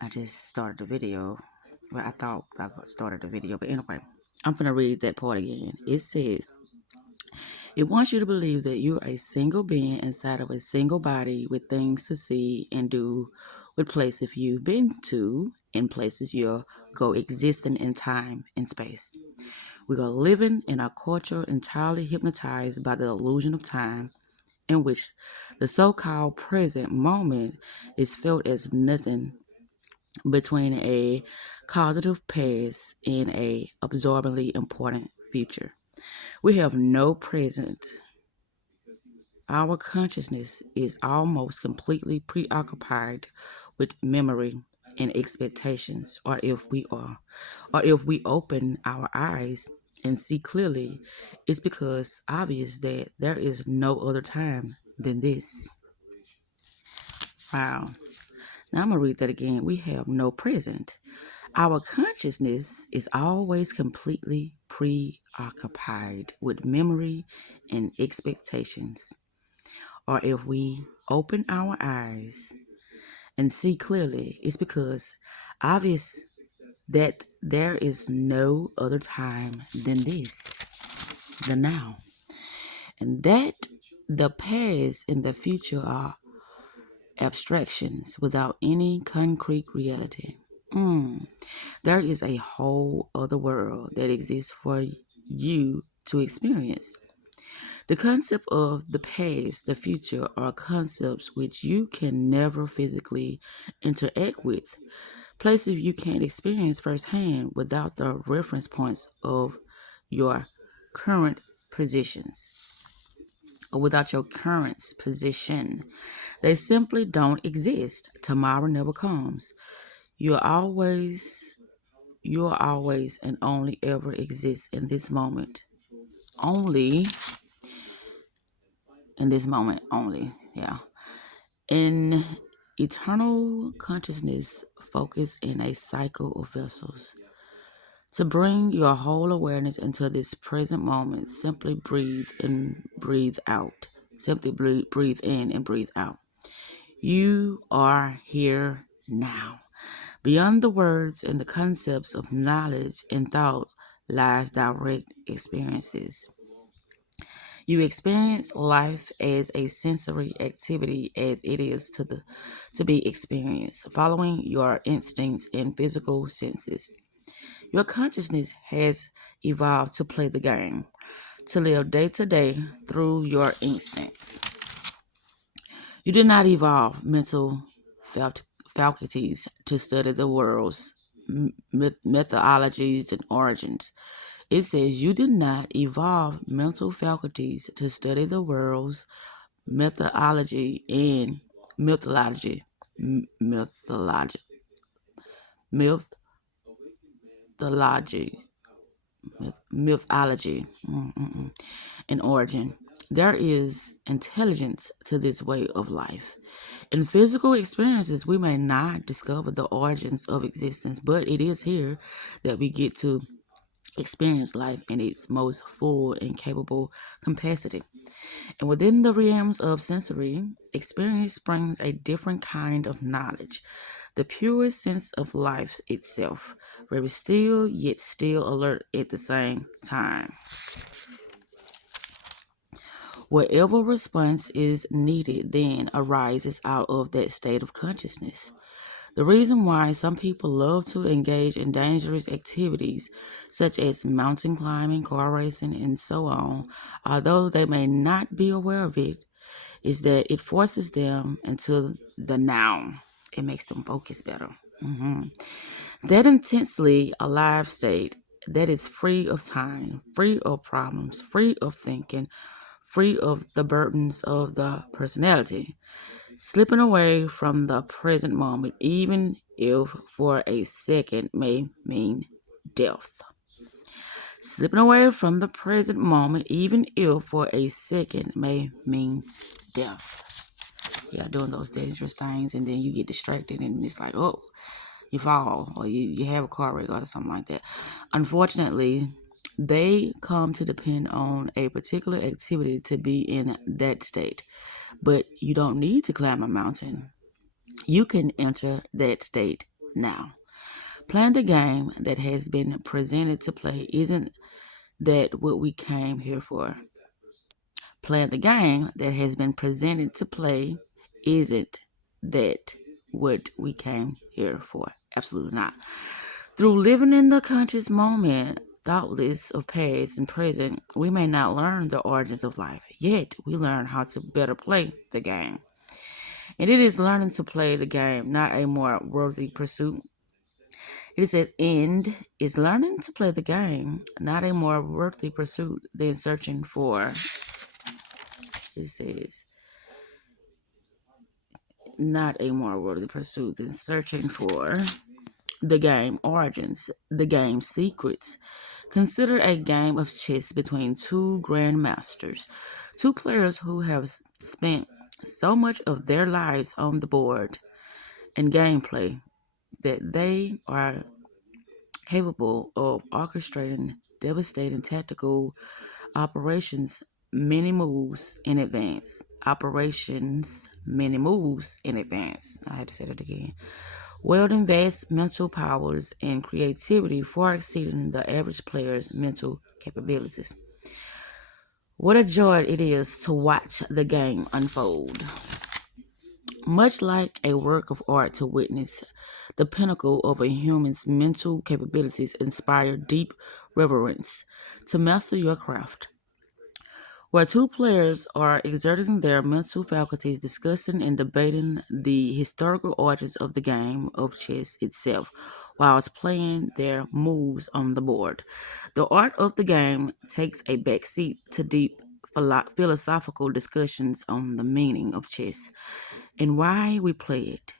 I just started the video. Well, I thought I started the video, but anyway, I'm gonna read that part again. It says, it wants you to believe that you're a single being inside of a single body with things to see and do, with places you've been to and places you'll go existing in time and space. We are living in a culture entirely hypnotized by the illusion of time, in which the so-called present moment is felt as nothing between a causative past and a absorbingly important future. We have no present. Our consciousness is almost completely preoccupied with memory and expectations, or if we open our eyes and see clearly, it's because obvious that there is no other time than this. Wow. Now I'm going to read that again. We have no present. Our consciousness is always completely preoccupied with memory and expectations. Or if we open our eyes and see clearly, it's because obvious that there is no other time than this, the now. And that the past and the future are abstractions without any concrete reality. There is a whole other world that exists for you to experience. The concept of the past, the future, are concepts which you can never physically interact with, places you can't experience firsthand without the reference points of your current positions, or without your current position. They simply don't exist. Tomorrow never comes. You'll always and only ever exist in this moment. Only in this moment only. Yeah. In eternal consciousness, focus in a cycle of vessels. To bring your whole awareness into this present moment, simply breathe and breathe out. Simply breathe in and breathe out. You are here now. Beyond the words and the concepts of knowledge and thought lies direct experiences. You experience life as a sensory activity as it is to be experienced, following your instincts and physical senses. Your consciousness has evolved to play the game, to live day to day through your instincts. You did not evolve mental faculties to study the world's methodologies and origins. It says you did not evolve mental faculties to study the world's methodology and mythology, mythology, mythology, mythology, and origin. There is intelligence to this way of life. In physical experiences, we may not discover the origins of existence, but it is here that we get to experience life in its most full and capable capacity. And within the realms of sensory experience springs a different kind of knowledge, the purest sense of life itself, very still yet still alert at the same time. Whatever response is needed then arises out of that state of consciousness. The reason why some people love to engage in dangerous activities such as mountain climbing, car racing, and so on, although they may not be aware of it, is that it forces them into the now. It makes them focus better. That intensely alive state that is free of time, free of problems, free of thinking, free of the burdens of the personality, slipping away from the present moment, even if for a second may mean death. Slipping away from the present moment, even if for a second may mean death. Yeah, doing those dangerous things, and then you get distracted, and it's like, oh, you fall, or you have a car wreck or something like that. Unfortunately, they come to depend on a particular activity to be in that state. But you don't need to climb a mountain. You can enter that state now. Playing the game that has been presented to play isn't that what we came here for. Playing the game that has been presented to play isn't that what we came here for. Absolutely not. Through living in the conscious moment, thoughtless of past and present, we may not learn the origins of life, yet we learn how to better play the game. And it is learning to play the game, not a more worthy pursuit. It says, end is learning to play the game, not a more worthy pursuit than searching for. It says, not a more worthy pursuit than searching for the game origins, the game secrets. Consider a game of chess between two grandmasters, two players who have spent so much of their lives on the board and gameplay that they are capable of orchestrating devastating tactical operations many moves in advance. Operations many moves in advance. I had to say that again. Wielding vast mental powers and creativity far exceeding the average player's mental capabilities. What a joy it is to watch the game unfold. Much like a work of art, to witness the pinnacle of a human's mental capabilities inspire deep reverence. To master your craft, where two players are exerting their mental faculties, discussing and debating the historical origins of the game of chess itself, whilst playing their moves on the board. The art of the game takes a backseat to deep philosophical discussions on the meaning of chess and why we play it.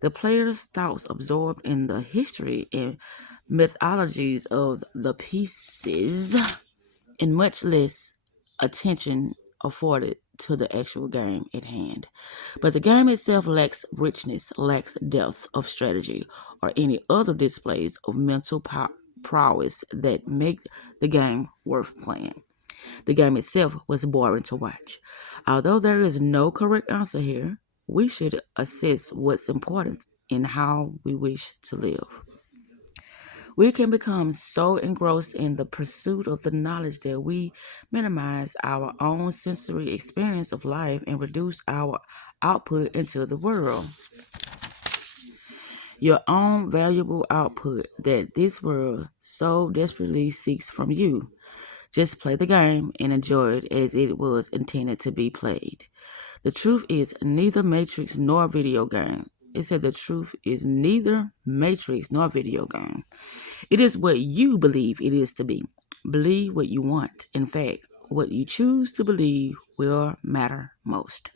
The player's thoughts absorbed in the history and mythologies of the pieces, and much less attention afforded to the actual game at hand. But the game itself lacks richness, lacks depth of strategy, or any other displays of mental prowess that make the game worth playing. The game itself was boring to watch. Although there is no correct answer here, we should assess what's important in how we wish to live. We can become so engrossed in the pursuit of the knowledge that we minimize our own sensory experience of life and reduce our output into the world. Your own valuable output that this world so desperately seeks from you. Just play the game and enjoy it as it was intended to be played. The truth is neither Matrix nor video game. It said the truth is neither Matrix nor video game. It is what you believe it is to be. Believe what you want. In fact, what you choose to believe will matter most.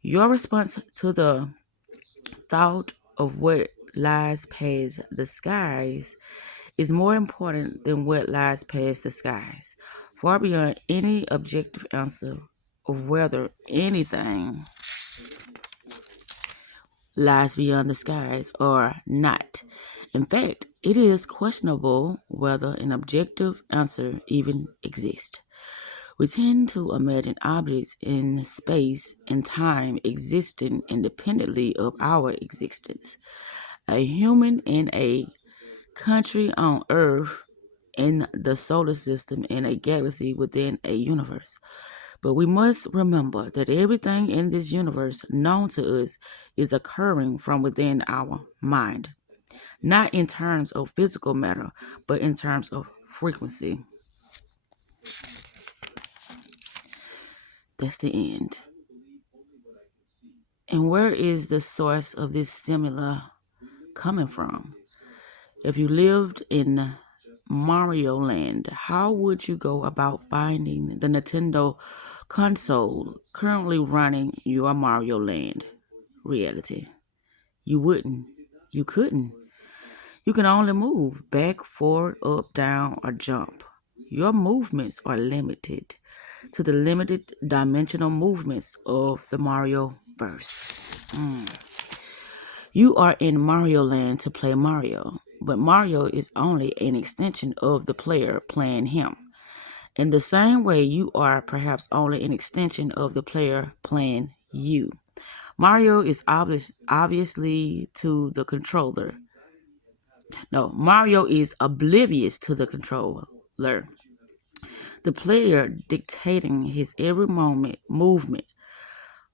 Your response to the thought of what lies past the skies is more important than what lies past the skies, far beyond any objective answer of whether anything lies beyond the skies or not. In fact, it is questionable whether an objective answer even exists. We tend to imagine objects in space and time existing independently of our existence. A human in a country on Earth, in the solar system, in a galaxy within a universe. But we must remember that everything in this universe known to us is occurring from within our mind, not in terms of physical matter, but in terms of frequency. That's the end. And where is the source of this stimuli coming from? If you lived in Mario Land, how would you go about finding the Nintendo console currently running your Mario Land reality? You wouldn't. You couldn't. You can only move back, forward, up, down, or jump. Your movements are limited to the limited dimensional movements of the Mario verse. You are in Mario Land to play Mario, but Mario is only an extension of the player playing him. In the same way, you are perhaps only an extension of the player playing you. Mario is obviously to the controller No, Mario is oblivious to the controller. The player dictating his every movement.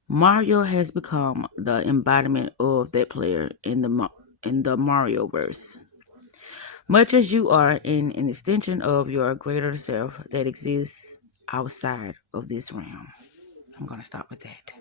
Mario has become the embodiment of that player in the Mario verse. Much as you are an extension of your greater self that exists outside of this realm. I'm going to stop with that.